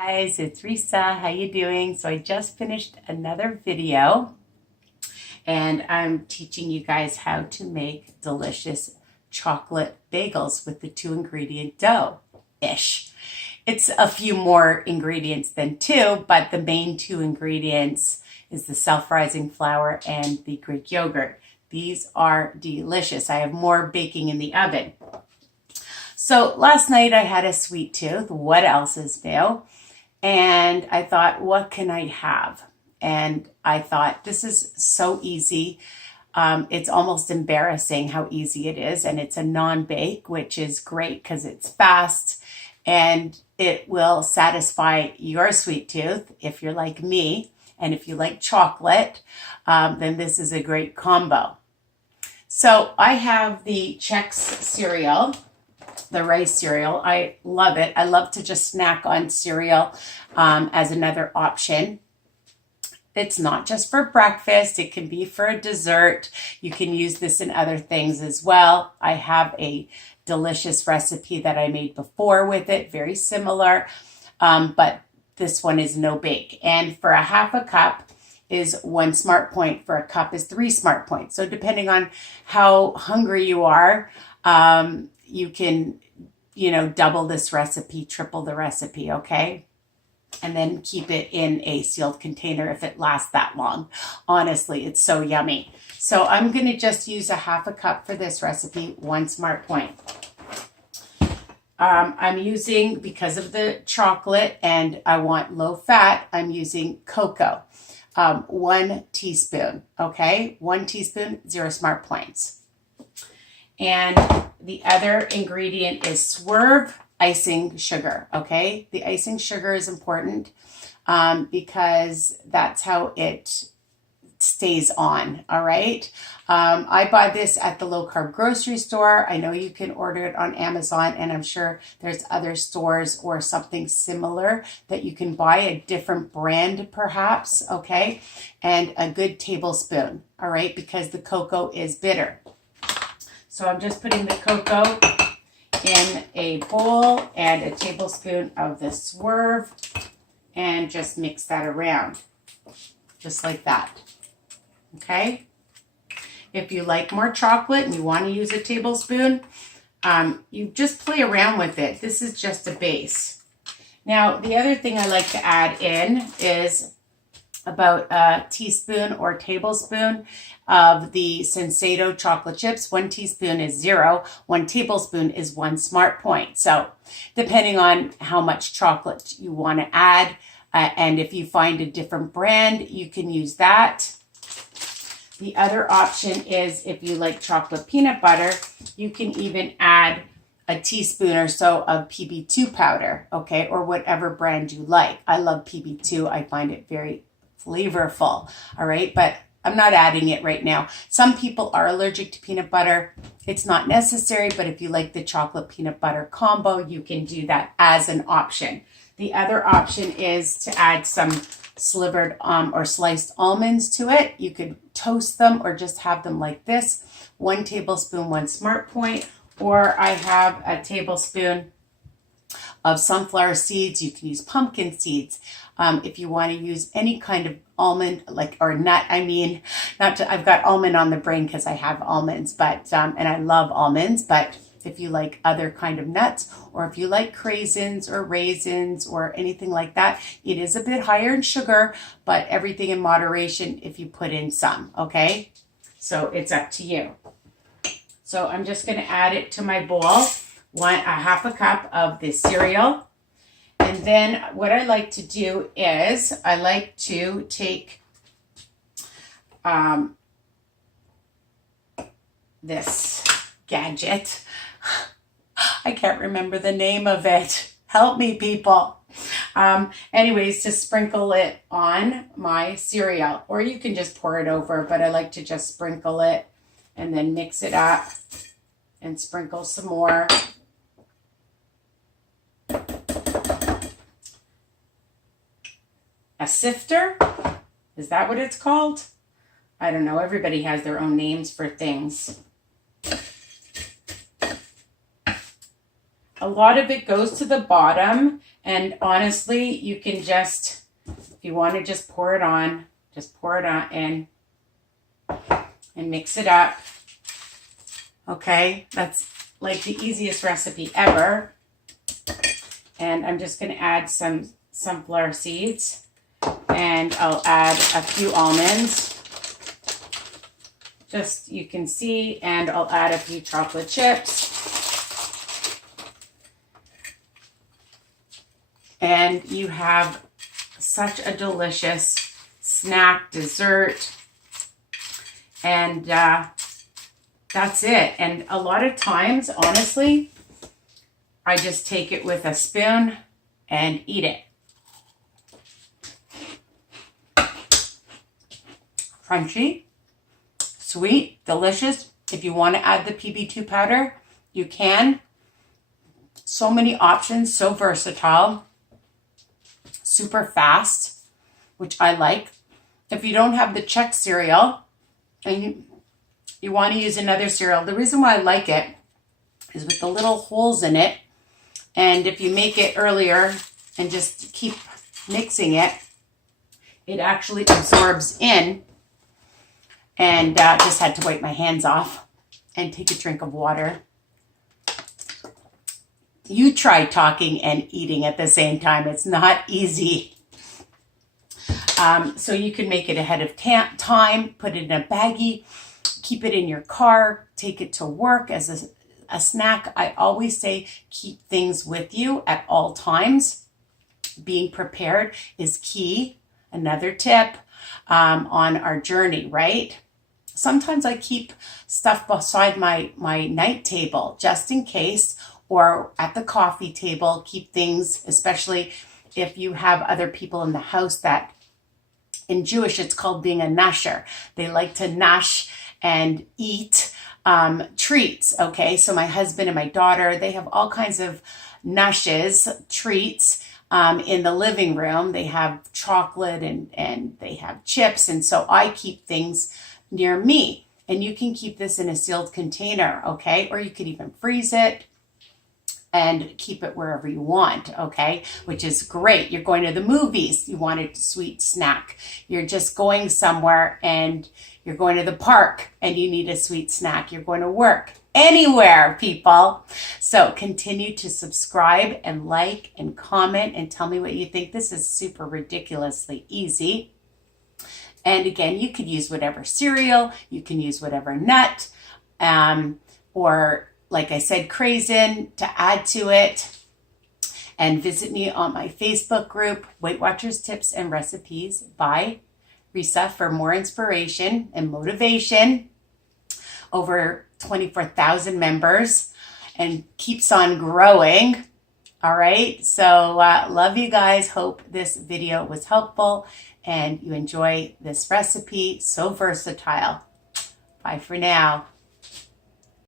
Guys, it's Risa. How you doing? So I just finished another video and I'm teaching you guys how to make delicious chocolate bagels with the 2-ingredient dough-ish. It's a few more ingredients than 2, but the main 2 ingredients is the self-rising flour and the Greek yogurt. These are delicious. I have more baking in the oven. So last night I had a sweet tooth. What else is new? And I thought, what can I have? And I thought, this is so easy. It's almost embarrassing how easy it is. And it's a non-bake, which is great because it's fast and it will satisfy your sweet tooth if you're like me. And if you like chocolate, then this is a great combo. So I have the Chex cereal, the rice cereal. I love it. I love to just snack on cereal as another option. It's not just for breakfast. It can be for a dessert. You can use this in other things as well. I have a delicious recipe that I made before with it, very similar, but this one is no bake. And for a half a cup is 1 smart point. For a cup is 3 smart points. So depending on how hungry you are, you can, double this recipe, triple the recipe, okay? And then keep it in a sealed container if it lasts that long. Honestly, it's so yummy. So I'm going to just use a half a cup for this recipe, 1 smart point. I'm using, because of the chocolate and I want low fat, I'm using cocoa. 1 teaspoon, okay? 1 teaspoon, 0 smart points. And the other ingredient is SWERVE icing sugar, okay? The icing sugar is important because that's how it stays on, all right? I buy this at the low-carb grocery store. I know you can order it on Amazon, and I'm sure there's other stores or something similar that you can buy, a different brand perhaps, okay? And a good tablespoon, all right? Because the cocoa is bitter. So I'm just putting the cocoa in a bowl and a tablespoon of the SWERVE and just mix that around, just like that, okay? If you like more chocolate and you want to use a tablespoon, you just play around with it. This is just a base. Now, the other thing I like to add in is about a teaspoon or tablespoon of the SENSATO chocolate chips. 1 teaspoon is 0. 1 tablespoon is 1 smart point. So depending on how much chocolate you want to add, and if you find a different brand, you can use that. The other option is if you like chocolate peanut butter, you can even add a teaspoon or so of PB2 powder, okay, or whatever brand you like. I love PB2. I find it very flavorful, all right, but I'm not adding it right now. Some people are allergic to peanut butter. It's not necessary, but if you like the chocolate peanut butter combo, you can do that as an option. The other option is to add some slivered or sliced almonds to it. You could toast them or just have them like this. 1 tablespoon, 1 smart point, or I have a tablespoon of sunflower seeds. You can use pumpkin seeds. If you want to use any kind of almond, or nut, I've got almond on the brain because I have almonds, but, and I love almonds, but if you like other kind of nuts, or if you like craisins or raisins or anything like that, it is a bit higher in sugar, but everything in moderation if you put in some, okay? So it's up to you. So I'm just going to add it to my bowl, a half a cup of the cereal. And then what I like to do is I like to take this gadget. I can't remember the name of it. Help me, people. Anyways, to sprinkle it on my cereal, or you can just pour it over, but I like to just sprinkle it and then mix it up and sprinkle some more. A sifter? Is that what it's called? I don't know. Everybody has their own names for things. A lot of it goes to the bottom And honestly, you can just, if you want to just pour it on in and mix it up. Okay, that's like the easiest recipe ever. And I'm just going to add some sunflower seeds, and I'll add a few almonds. Just, you can see, and I'll add a few chocolate chips. And you have such a delicious snack, dessert, and that's it. And a lot of times, honestly, I just take it with a spoon and eat it. Crunchy, sweet, delicious. If you want to add the PB2 powder, you can. So many options, so versatile, super fast, which I like. If you don't have the Chex cereal and you want to use another cereal, the reason why I like it is with the little holes in it. And if you make it earlier and just keep mixing it, it actually absorbs in. And just had to wipe my hands off and take a drink of water. You try talking and eating at the same time. It's not easy. So you can make it ahead of time, put it in a baggie, keep it in your car, take it to work as a snack. I always say keep things with you at all times. Being prepared is key. Another tip on our journey, right? Sometimes I keep stuff beside my night table just in case, or at the coffee table. Keep things, especially if you have other people in the house that, in Jewish, it's called being a nasher. They like to nash and eat treats, okay? So my husband and my daughter, they have all kinds of nashes, treats, in the living room. They have chocolate and they have chips. And so I keep things near me. And you can keep this in a sealed container, okay? Or you could even freeze it and keep it wherever you want, okay? Which is great. You're going to the movies, you want a sweet snack. You're just going somewhere and you're going to the park and you need a sweet snack. You're going to work. Anywhere, people. So continue to subscribe and like and comment and tell me what you think. This is super ridiculously easy. And again, you could use whatever cereal, you can use whatever nut, or like I said, craisin to add to it. And visit me on my Facebook group, Weight Watchers Tips and Recipes by Risa, for more inspiration and motivation. Over 24,000 members and keeps on growing. All right. So love you guys. Hope this video was helpful and you enjoy this recipe. So versatile. Bye for now.